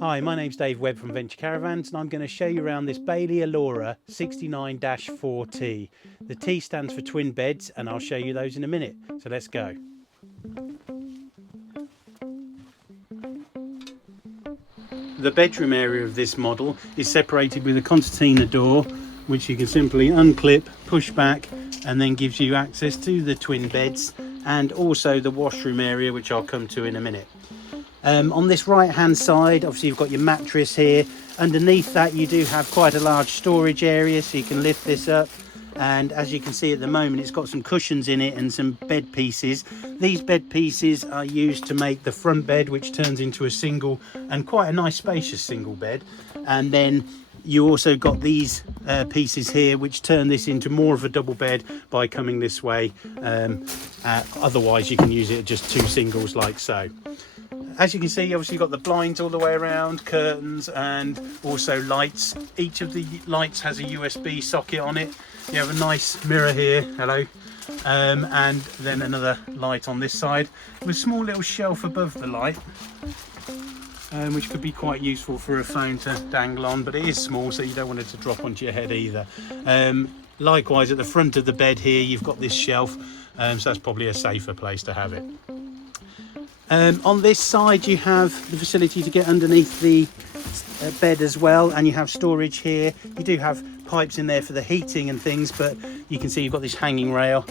Hi, my name's Dave Webb from Venture Caravans, and I'm going to show you around this Bailey Allura 69-4T. The T stands for twin beds, and I'll show you those in a minute. So let's go. The bedroom area of this model is separated with a concertina door, which you can simply unclip, push back, and then gives you access to the twin beds and also the washroom area, which I'll come to in a minute. On this right hand side, obviously you've got your mattress here. Underneath that you do have quite a large storage area, so you can lift this up, and as you can see at the moment it's got some cushions in it and some bed pieces. These bed pieces are used to make the front bed, which turns into a single and quite a nice spacious single bed, and then you also got these pieces here which turn this into more of a double bed by coming this way. Otherwise you can use it just two singles like so. As you can see, obviously you've got the blinds all the way around, curtains, and also lights. Each of the lights has a USB socket on it. You have a nice mirror here, hello, and then another light on this side with a small little shelf above the light, which could be quite useful for a phone to dangle on, but it is small, so you don't want it to drop onto your head either. Likewise, at the front of the bed here, you've got this shelf, so that's probably a safer place to have it. On this side you have the facility to get underneath the bed as well, and you have storage here. You do have pipes in there for the heating and things, but you can see you've got this hanging rail,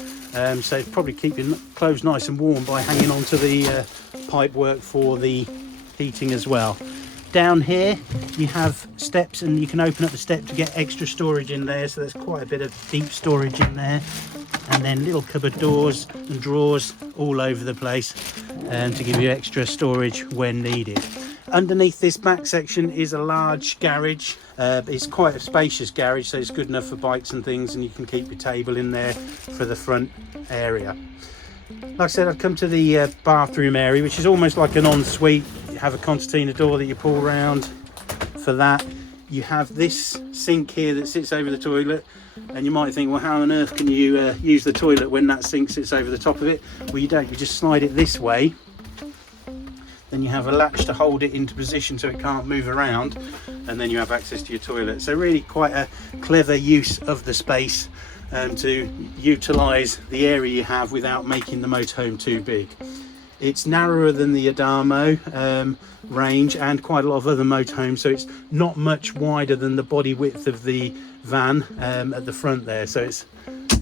so probably keep your clothes nice and warm by hanging onto the pipe work for the heating as well. Down here you have steps, and you can open up the step to get extra storage in there, so there's quite a bit of deep storage in there, and then little cupboard doors and drawers all over the place to give you extra storage when needed. Underneath this back section is a large garage. It's quite a spacious garage, so it's good enough for bikes and things, and you can keep your table in there for the front area. Like I said, I've come to the bathroom area, which is almost like an ensuite. You have a concertina door that you pull around for that. You have this sink here that sits over the toilet, and you might think, well, how on earth can you use the toilet when that sink sits over the top of it? Well, you don't. You just slide it this way, then you have a latch to hold it into position so it can't move around, and then you have access to your toilet. So really quite a clever use of the space to utilise the area you have without making the motorhome too big. It's narrower than the Adamo range and quite a lot of other motorhomes, so it's not much wider than the body width of the van at the front there, so it's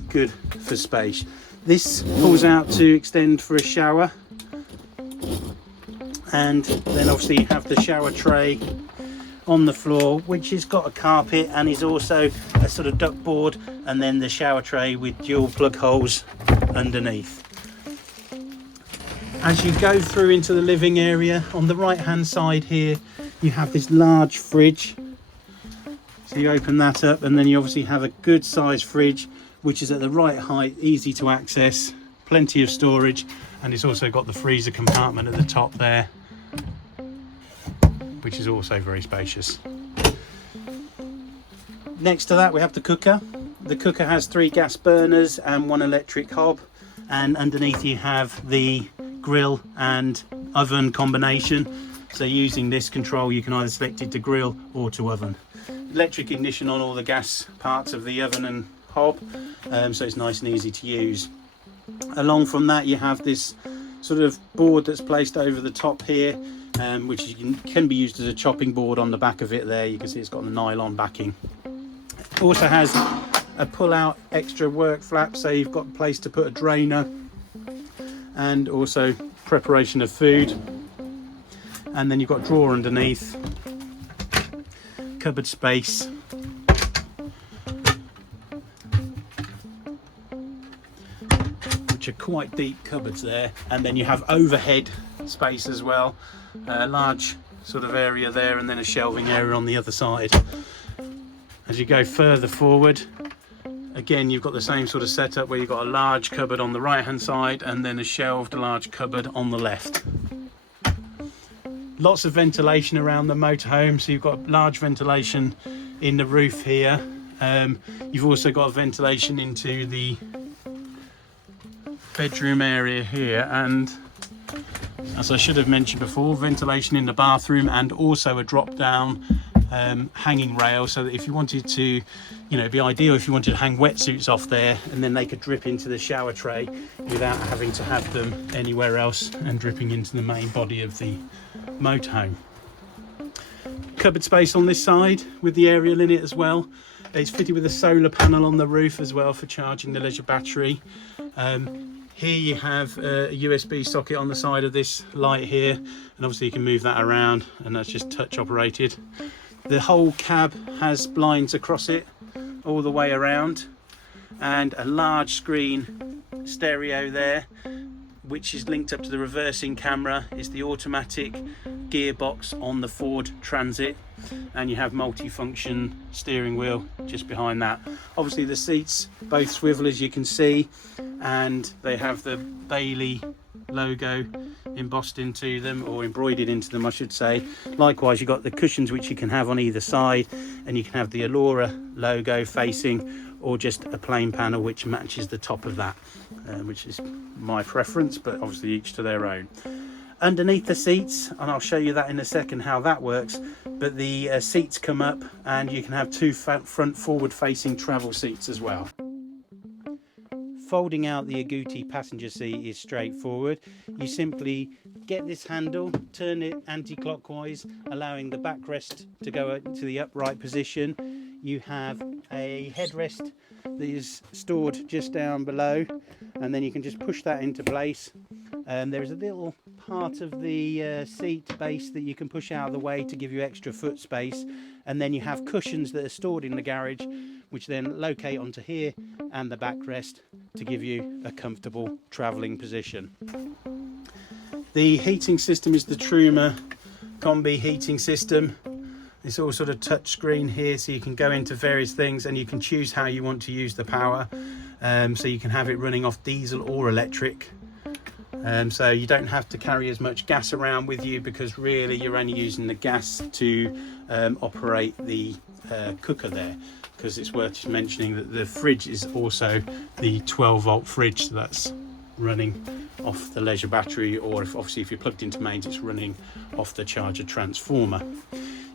good for space. This pulls out to extend for a shower, and then obviously you have the shower tray on the floor, which has got a carpet and is also a sort of duckboard, and then the shower tray with dual plug holes underneath. As you go through into the living area, on the right hand side here you have this large fridge, so you open that up, and then you obviously have a good sized fridge which is at the right height, easy to access, plenty of storage, and it's also got the freezer compartment at the top there, which is also very spacious. Next to that we have the cooker. The cooker has 3 gas burners and 1 electric hob, and underneath you have the grill and oven combination, so using this control you can either select it to grill or to oven. Electric ignition on all the gas parts of the oven and hob, so it's nice and easy to use. Along from that you have this sort of board that's placed over the top here, which can be used as a chopping board on the back of it there. You can see it's got the nylon backing. It also has a pull out extra work flap, so you've got a place to put a drainer and also preparation of food, and then you've got a drawer underneath, cupboard space, which are quite deep cupboards there, and then you have overhead space as well, a large sort of area there, and then a shelving area on the other side. As you go further forward, again you've got the same sort of setup where you've got a large cupboard on the right hand side and then a shelved large cupboard on the left. Lots of ventilation around the motorhome, so you've got large ventilation in the roof here. You've also got ventilation into the bedroom area here, and as I should have mentioned before, ventilation in the bathroom, and also a drop down hanging rail, so that if you wanted to, you know, it'd be ideal if you wanted to hang wetsuits off there, and then they could drip into the shower tray without having to have them anywhere else and dripping into the main body of the motorhome. Cupboard space on this side with the aerial in it as well. It's fitted with a solar panel on the roof as well for charging the leisure battery. Here you have a USB socket on the side of this light here, and obviously you can move that around, and that's just touch operated. The whole cab has blinds across it all the way around, and a large screen stereo there, which is linked up to the reversing camera. It's the automatic gearbox on the Ford Transit, and you have multi-function steering wheel just behind that. Obviously the seats both swivel, as you can see, and they have the Bailey logo embossed into them, or embroidered into them I should say. Likewise, you've got the cushions which you can have on either side, and you can have the Allura logo facing, or just a plain panel which matches the top of that, which is my preference, but obviously each to their own. Underneath the seats, and I'll show you that in a second how that works, but the seats come up, and you can have two front forward facing travel seats as well. Folding out the Agouti passenger seat is straightforward. You simply get this handle, turn it anti-clockwise, allowing the backrest to go into the upright position. You have a headrest that is stored just down below, and then you can just push that into place. There is a little part of the seat base that you can push out of the way to give you extra foot space, and then you have cushions that are stored in the garage, which then locate onto here and the backrest to give you a comfortable travelling position. The heating system is the Truma Combi heating system. It's all sort of touch screen here, so you can go into various things and you can choose how you want to use the power. So you can have it running off diesel or electric. So you don't have to carry as much gas around with you, because really you're only using the gas to operate the cooker there. Because it's worth just mentioning that the fridge is also the 12-volt fridge, so that's running off the leisure battery, or obviously if you're plugged into mains, it's running off the charger transformer.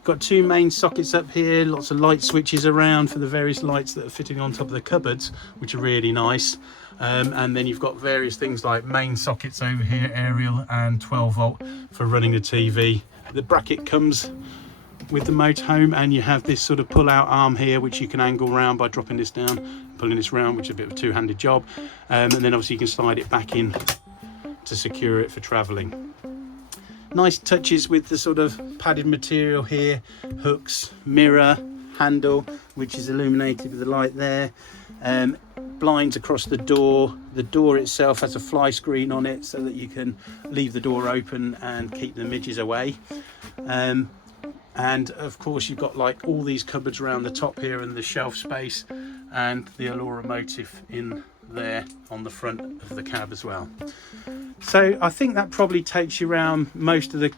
Got two main sockets up here, lots of light switches around for the various lights that are fitting on top of the cupboards, which are really nice. And then you've got various things like main sockets over here, aerial and 12-volt for running the TV. The bracket comes with the motorhome, and you have this sort of pull-out arm here, which you can angle round by dropping this down, pulling this round, which is a bit of a two-handed job. And then obviously you can slide it back in to secure it for travelling. Nice touches with the sort of padded material here, hooks, mirror, handle, which is illuminated with the light there. Blinds across the door. The door itself has a fly screen on it, so that you can leave the door open and keep the midges away. And of course you've got like all these cupboards around the top here, and the shelf space, and the Allura motif in there on the front of the cab as well. So I think that probably takes you around most of the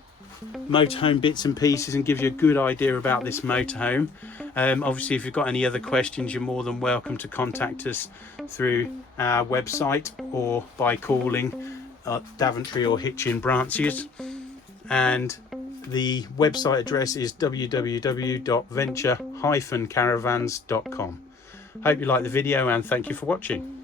motorhome bits and pieces and gives you a good idea about this motorhome. Obviously, if you've got any other questions, you're more than welcome to contact us through our website or by calling Daventry or Hitchin branches. And the website address is www.venture-caravans.com. Hope you like the video, and thank you for watching.